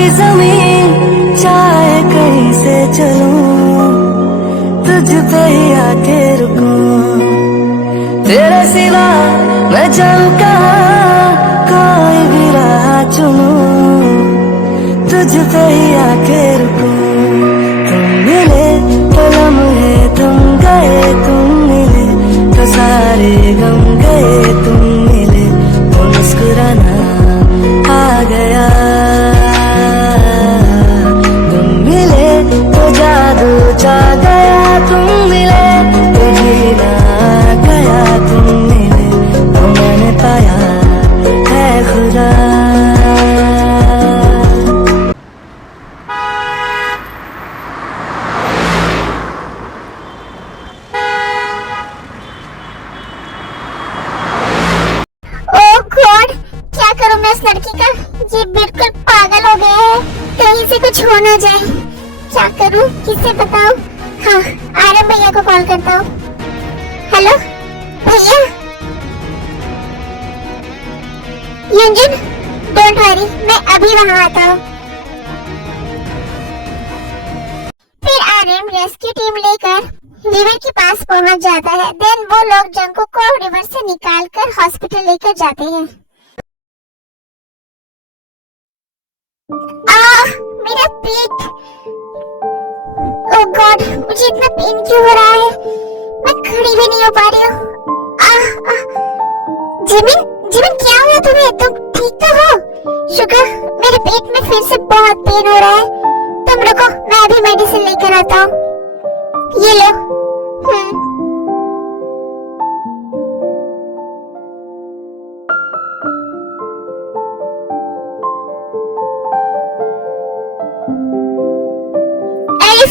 सारी जमीन चाहे कहीं से चलूं, तुझ पे ही आके रुकूं। तेरे सिवा मैं जाऊं कहाँ, कोई भी राह चुनूं, तुझ पे ही आके रुकूं। तुम मिले तो लम्हे तुम गए, तुम मिले तो सारे गम गए, तुम मिले तो मुस्कुराना आ गया। तुम मिले तो जादू छा गया, तुम मिले तो जीना आ गया, तुम मिले तो मैंने पाया है खुदा। क्या करूं मैं इस लड़की का, ये बिल्कुल पागल हो गया है, कहीं से कुछ हो ना जाए। क्या करूं, किसे बताऊं? हाँ, आरम भैया को कॉल करता हूँ। हेलो भैया। युंजन, डोंट वरी, मैं अभी वहां आता हूँ। फिर आरम रेस्क्यू टीम लेकर रिवर के पास पहुंच जाता है। देन वो लोग जंको को रिवर से निकालकर हॉस्पिटल लेकर जाते हैं। मेरा पेट, ओह गॉड, मुझे इतना पेन क्यों हो रहा है? मैं खड़ी भी नहीं हो पा रही हूँ। जिमिन, जिमिन क्या हुआ तुम्हें? तुम ठीक तो हो? शुगर, मेरे पेट में फिर से बहुत पेन हो रहा है। तुम रुको, मैं अभी मेडिसिन लेकर आता हूँ। ये लो।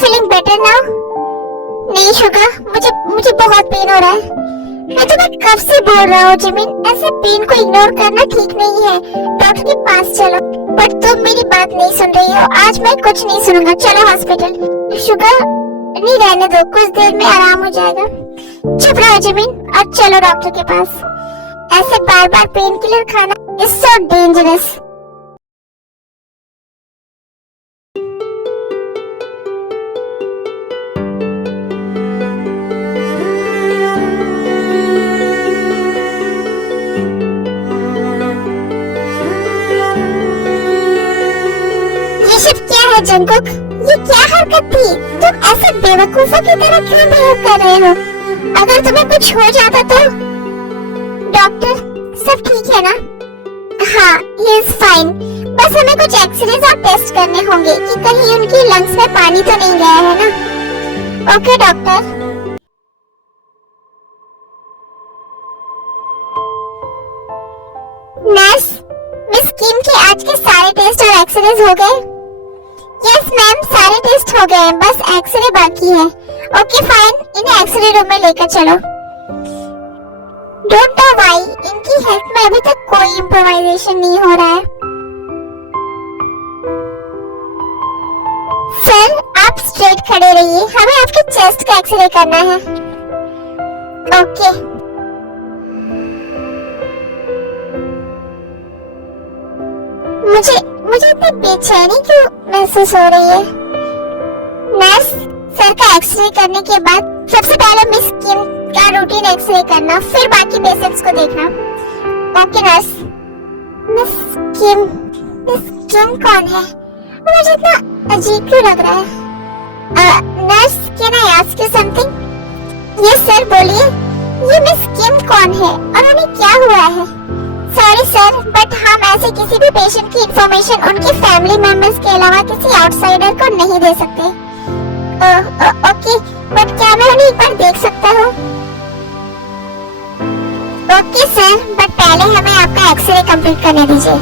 Feeling better now? नहीं शुगर, मुझे बहुत पेन हो रहा है। मैं तुम्हें कब से बोल रहा हूँ जिमिन, ऐसे पेन को इग्नोर करना ठीक नहीं है। डॉक्टर के पास चलो। बट तुम मेरी बात नहीं सुन रही हो। आज मैं कुछ नहीं सुनूंगा। चलो हॉस्पिटल। शुगर, नहीं रहने दो, कुछ देर में आराम हो जाएगा। चुप रहो जिमिन और चलो डॉक्टर के पास। ऐसे बार बार पेन किलर खाना इज सो डेंजरस। जंकुक, ये क्या हरकत थी? तुम ऐसे बेवकूफों की तरह क्यों बिहेव कर रहे हो? अगर तुम्हें कुछ हो जाता तो? डॉक्टर, सब ठीक है ना? हाँ, ही इज फाइन। बस हमें कुछ एक्सरेज और टेस्ट करने होंगे कि कहीं उनकी लंग्स में पानी तो नहीं गया है ना? Okay doctor. नर्स, मिस किम के आज के सारे टेस्ट और एक्सरेज हो गए? यस मैम, सारे टेस्ट हो गए हैं, बस एक्सरे बाकी है। ओके फाइन, इन्हें एक्सरे रूम में लेकर चलो। डोंट नो व्हाई, इनकी हेल्थ में अभी तक कोई इम्प्रोवाइजेशन नहीं हो रहा है। सर, आप स्ट्रेट खड़े रहिए, हमें आपके चेस्ट का एक्सरे करना है। ओके। मुझे इतनी बेचैनी क्यों महसूस हो रही है? नर्स, सर का एक्सरे करने के बाद सबसे पहले मिस किम का रूटीन एक्सरे करना, फिर बाकी पेशेंट्स को देखना। Okay nurse. मिस किम कौन है? मुझे इतना अजीब क्यों लग रहा है? Nurse, can I ask you something? Yes sir, बोलिए। ये मिस किम कौन है और उन्हें क्या हुआ है? सॉरी सर, बट हम ऐसे किसी भी पेशेंट की इंफॉर्मेशन उनके फैमिली मेंबर्स के अलावा किसी आउटसाइडर को नहीं दे सकते। ओके, बट क्या मैं उन्हें एक बार देख सकता हूँ? ओके सर, बट पहले हमें आपका एक्सरे कंप्लीट करने दीजिए।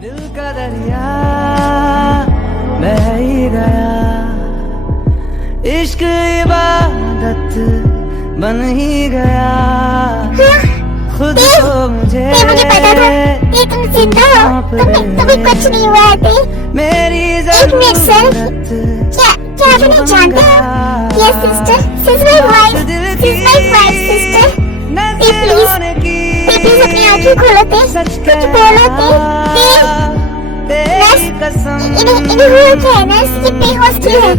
दिल का दरिया बह ही गया, इश्क इबादत बन ही गया। खुद ते को मुझे मुझे पता था कि तुम जिंदा हो, तुम्हें कुछ नहीं हुआ है। ते मेरी एक मिनट सर, क्या क्या आप नहीं जानते हो? Yes sister, she is my wife, she is my wife sister. ते प्लीज अपनी आंखें खोलो। ते कुछ बोलो। ते नर्स, इन्हें हुआ क्या है नर्स? ये बेहोश क्यों है?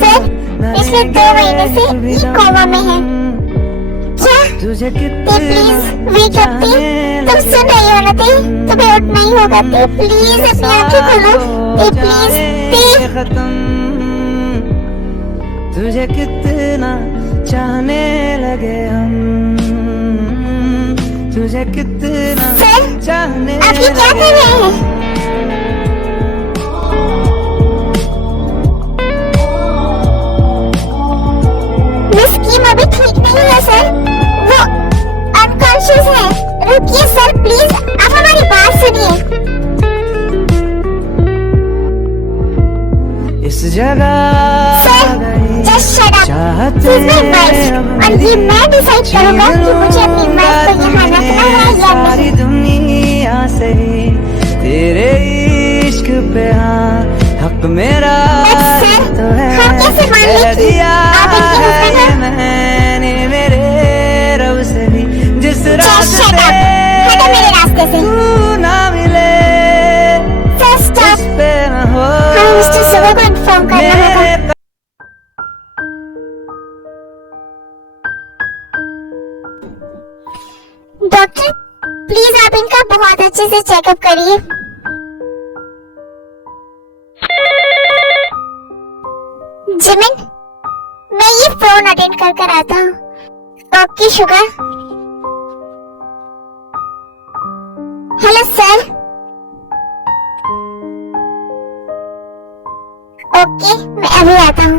सर पिछले 2 महीने से ये कोमा में है। क्या? ते प्लीज वेक अप। ते तुम सुन रही हो ना? ते तुम्हें उठना ही होगा। ते प्लीज अपनी आंखें खोलो। ते प्लीज। ते खत्म तुझे कितना चाहने लगे हम, तुझे कितना सर चाहने आप ये क्या कर रहे हैं? मिस किम अभी ठीक नहीं है सर, वो अनकॉन्शियस है। रुकिए सर प्लीज, आप हमारी बात सुनिए। इस जगह sir just shut up, she is my wife और ये मैं डिसाइड करूंगा कि मुझे अपनी वाइफ को यहाँ रखना है या सारी नहीं। दुनिया से ही तेरे इश्क पे हाँ हक मेरा सर तो है। हम कैसे मान लें कि दिया आप इनके हस्बैंड है हैं? मैंने मेरे रब से भी जिस जस्ट रास्ते शट अप, हटो मेरे रास्ते से। तू ना मिले सर स्टॉप, उस पे न हो हमें मिस्टर सुबह को इन्फॉर्म करना होगा। मेरे डॉक्टर प्लीज आप इनका बहुत अच्छे से चेकअप करिए। जिमिन मैं ये फोन अटेंड कर कर आता हूँ। Okay sugar. Hello sir. Okay मैं अभी आता हूँ।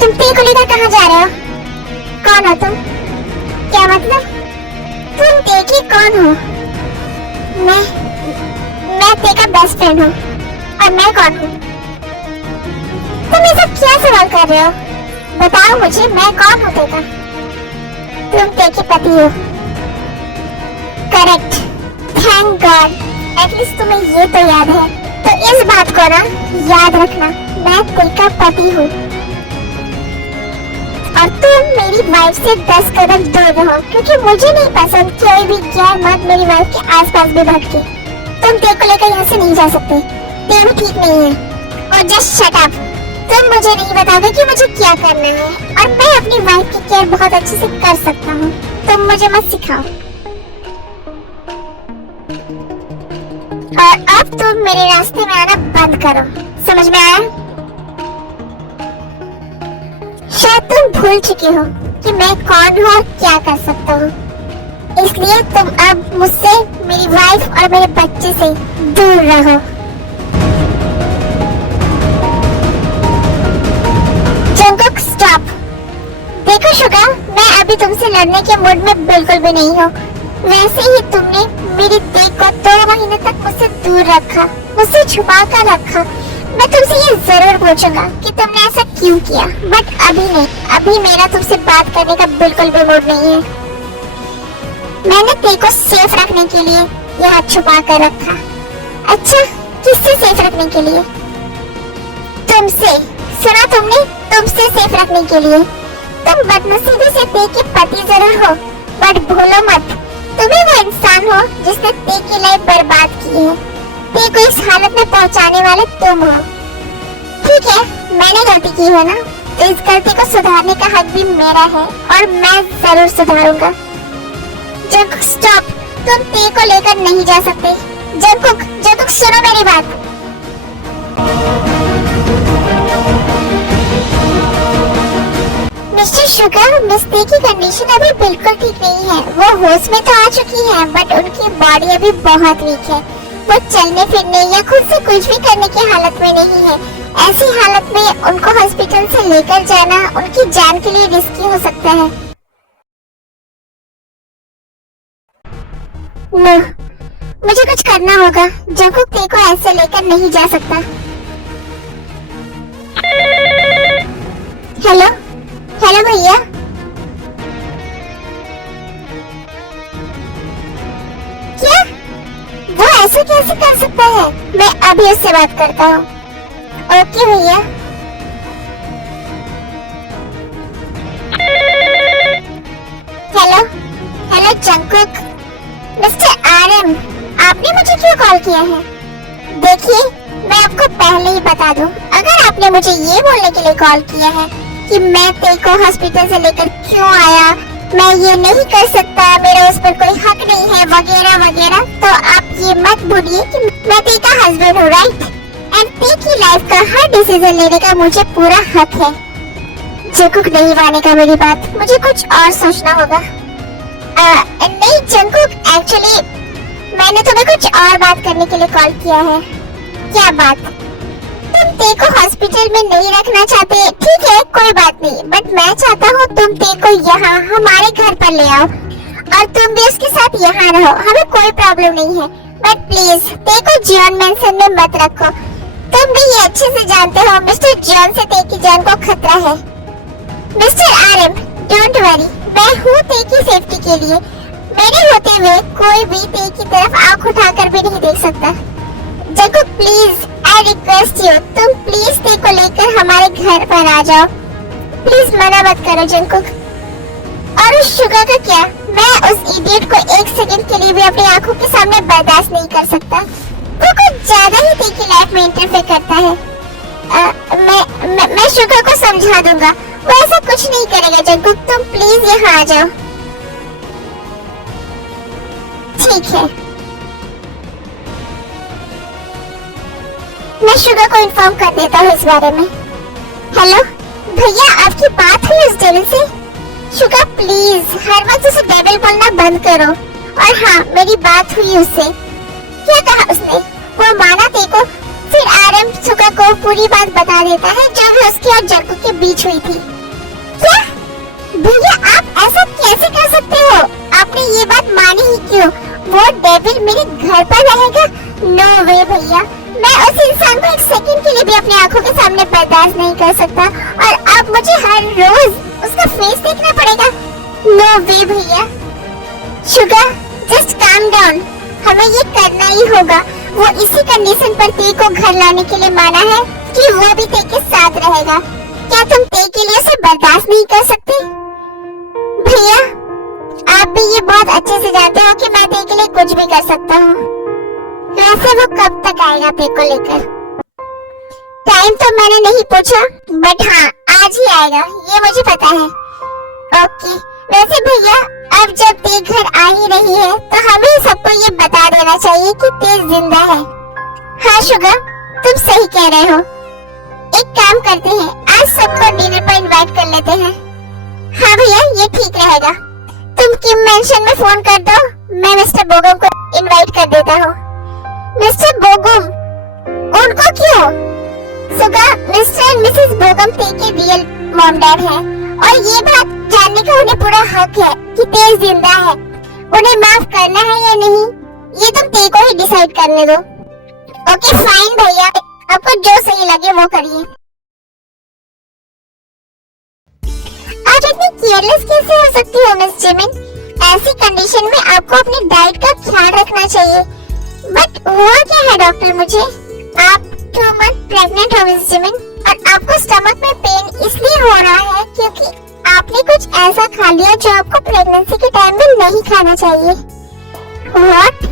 तुम ते को लेकर कहाँ जा रहे हो? कौन हो तुम? क्या मतलब? तुम ते की कौन हो? मैं ते का बेस्ट फ्रेंड हूँ। और मैं कौन हूँ? तुम ये सब क्या सवाल कर रहे हो? बताओ मुझे, मैं कौन हूँ ते का? तुम ते के पति हो। करेक्ट, थैंक गॉड, एटलीस्ट तुम्हें ये तो याद है। तो इस बात को ना याद रखना, मैं ते का पति हूँ और तुम मेरी वाइफ से 10 कदम दूर रहो, क्योंकि मुझे नहीं पसंद कोई भी गैर मर्द मेरी वाइफ के आसपास भी भटके। तुम ते को लेकर यहाँ से नहीं जा सकते, ते भी ठीक नहीं है। और जस्ट शट अप, तुम मुझे नहीं बताओगे कि मुझे क्या करना है, और मैं अपनी वाइफ की केयर बहुत अच्छे से कर सकता हूँ। तुम मुझे मत सिखाओ। और अब तुम मेरे रास्ते में आना बंद करो, समझ में आया? शायद तुम भूल चुके हो कि मैं कौन हूँ और क्या कर सकता हूँ, इसलिए तुम अब मुझसे, मेरी वाइफ और मेरे बच्चे से दूर रहो। Jungkook stop. देखो शुगर, मैं अभी तुमसे लड़ने के मूड में बिल्कुल भी नहीं हूँ। वैसे ही तुमने मेरी ते को 2 महीने तक मुझसे दूर रखा, मुझसे छुपा कर रखा। मैं तुमसे ये जरूर पूछूंगा कि तुमने ऐसा क्यों किया, बट अभी नहीं। अभी मेरा तुमसे बात करने का बिल्कुल भी मूड नहीं है। मैंने ते को सेफ रखने के लिए यहाँ छुपा कर रखा। अच्छा, किससे सेफ रखने के लिए? तुमसे। सुना तुमने? तुमसे सेफ रखने के लिए। तुम बदनसीबी से ते के पति जरूर हो, बट भूलो मत, तुम्हें वो इंसान हो जिसने ते की लाइफ बर्बाद की है। ते को इस हालत में पहुंचाने वाले तुम हो। ठीक है, मैंने गलती की है ना, तो इस गलती को सुधारने का हक भी मेरा है और मैं जरूर सुधारूंगा। जंगकुक स्टॉप, तुम ते को लेकर नहीं जा सकते। जंगकुक सुनो मेरी बात। मिस्टर शुगर, मिस ते की कंडीशन अभी बिल्कुल ठीक नहीं है। वो होश में तो आ चुकी है, बट उनकी बॉडी अभी बहुत वीक है। वो चलने फिरने या खुद से कुछ भी करने की हालत में नहीं है। ऐसी हालत में उनको हॉस्पिटल से लेकर जाना उनकी जान के लिए रिस्की हो सकता है। नो, मुझे कुछ करना होगा। जंकुक तेरे को ऐसे लेकर नहीं जा सकता। हेलो हेलो भैया। क्या वो ऐसे कैसे कर सकता है? मैं अभी उससे बात करता हूँ। ओके भैया। Hello hello Jungkook. Mister RM, आपने मुझे क्यों कॉल किया है? देखिए, मैं आपको पहले ही बता दूं, अगर आपने मुझे ये बोलने के लिए कॉल किया है कि मैं तेरे को हॉस्पिटल से लेकर क्यों आया, मैं ये नहीं कर सकता, मेरा उस पर कोई हक नहीं है वगैरह वगैरह, तो आप ये मत भूलिए कि मैं तेरे का हस्बैंड हूँ, राइट? एंड तेरे की लाइफ का हर डिसीजन लेने का मुझे पूरा हक है। जंकुक नहीं मानेगा मेरी बात, मुझे कुछ और सोचना होगा। नहीं जंकुक, एक्चुअली मैंने तुम्हें कुछ और बात करने के लिए कॉल किया है। क्या बात? तुम ते को हॉस्पिटल में नहीं रखना चाहते, ठीक है कोई बात नहीं, बट मैं चाहता हूँ तुम ते को यहाँ हमारे घर पर ले आओ और तुम भी उसके साथ यहाँ रहो, हमें कोई प्रॉब्लम नहीं है। बट प्लीज ते को जॉन मैंसन में मत रखो। तुम भी ये अच्छे से जानते हो मिस्टर जॉन से ते की जान को खतरा है। मिस्टर आरएम, डोंट वरी, मैं हूँ ते की सेफ्टी के लिए। मेरे होते हुए कोई भी ते की तरफ आंख उठाकर भी नहीं देख सकता। Jungkook please, I request you, तुम प्लीज ते को लेकर हमारे घर पर आ जाओ। प्लीज मना मत करो जंकुक। और उस शुगर का क्या? मैं उस इडियट को एक सेकंड के लिए भी अपनी आंखों के सामने बर्दाश्त नहीं कर सकता। वो कुछ ज्यादा ही ते की लाइफ में इंटरफेयर करता है। मैं शुगर को समझा दूंगा, वो ऐसा कुछ नहीं करेगा। जंकुक तुम प्लीज यहाँ आ जाओ। ठीक है, मैं शुगर को इन्फॉर्म कर देता हूँ इस बारे में। हेलो भैया, आपकी बात हुई उस डेविल से? शुगर प्लीज हर वक्त उसे डेविल बोलना बंद करो। और हाँ, मेरी बात हुई उससे। क्या कहा उसने? वो माना देखो, फिर आरएम शुगर को पूरी बात बता देता है जो भी उसके और जंकुक के बीच हुई थी। क्या भैया, आप ऐसा कैसे कर सकते हो? आपने ये बात मानी ही क्यों? वो डेविल मेरे घर पर रहेगा? नो वे भैया, मैं उस इंसान को एक सेकंड के लिए भी अपनी आंखों के सामने बर्दाश्त नहीं कर सकता। और अब मुझे हर रोज उसका फेस देखना पड़ेगा? नो वे भैया। शुगर जस्ट काम डाउन, हमें ये करना ही होगा। वो इसी कंडीशन पर ते को घर लाने के लिए माना है कि वो भी ते के साथ रहेगा। क्या तुम ते के लिए उसे बर्दाश्त नहीं कर सकते? भैया, आप भी ये बहुत अच्छे से जानते हो कि मैं ते के लिए कुछ भी कर सकता हूँ। वैसे वो कब तक आएगा ते को लेकर? टाइम तो मैंने नहीं पूछा, बट हाँ आज ही आएगा, ये मुझे पता है। ओके, वैसे भैया अब जब ते घर आ ही रही है तो हमें सबको ये बता देना चाहिए कि ते जिंदा है। हाँ शुगर, तुम सही कह रहे हो। एक काम करते हैं, आज सबको डिनर पर इनवाइट कर लेते हैं। हाँ भैया, ये ठीक रहेगा। तुम किम मेंशन में फोन कर दो, मैं मिस्टर बोगम को इनवाइट कर देता हूँ। मिस्टर बोगम? उनको क्यों? सुगा, मिस्टर एंड मिसेस बोगम ते के रियल मॉम डैड हैं और ये बात जानने का उन्हें पूरा हक है कि ते जिंदा है। उन्हें माफ करना है या नहीं, ये तुम ते को ही डिसाइड करने दो। ओके फाइन भैया, आपको जो सही लगे वो करिए। आप इतनी केयरलेस कैसे हो सकती हो मिस जिमिन? ऐसी कंडीशन में आपको अपनी डाइट का ख्याल रखना चाहिए। बट हुआ क्या है डॉक्टर मुझे? आप 2 मंथ प्रेग्नेंट हो मिस जिमिन, और आपको स्टमक में पेन इसलिए हो रहा है क्योंकि आपने कुछ ऐसा खा लिया जो आपको प्रेगनेंसी के टाइम में नहीं खाना चाहिए। What?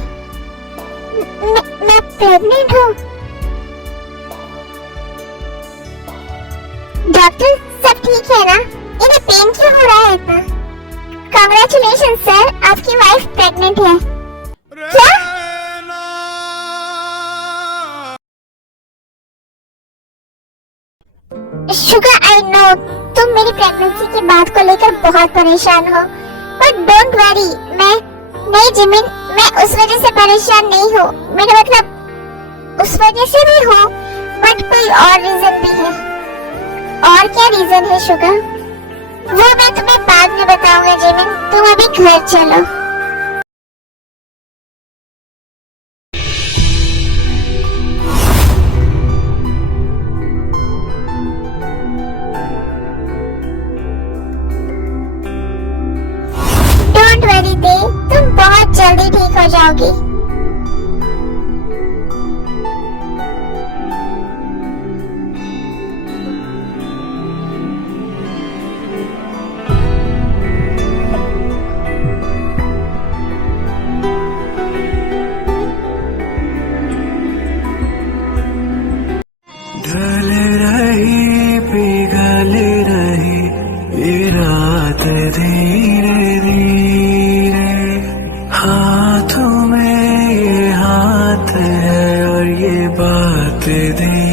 मैं प्रेग्नेंट हूँ? डॉक्टर सब ठीक है ना? इन्हें पेन क्यों हो रहा है इतना? कांग्रेचुलेशन सर, आपकी वाइफ प्रेग्नेंट है। क्या? शुगर आई नो तुम मेरी प्रेगनेंसी की बात को लेकर बहुत परेशान हो, बट डोंट वरी, मैं नहीं जिमिन, मैं उस वजह से परेशान नहीं हूँ। मेरा मतलब उस वजह से भी हूँ, बट कोई और रीजन भी है। और क्या रीजन है शुगर? वो मैं तुम्हें बाद में बताऊंगा जिमिन, तुम अभी घर चलो। जल्दी ठीक हो जाओगी। ढल रही पिघल रही ये रात धीरे धीरे, हाथों में ये हाथ है और ये बात धीरे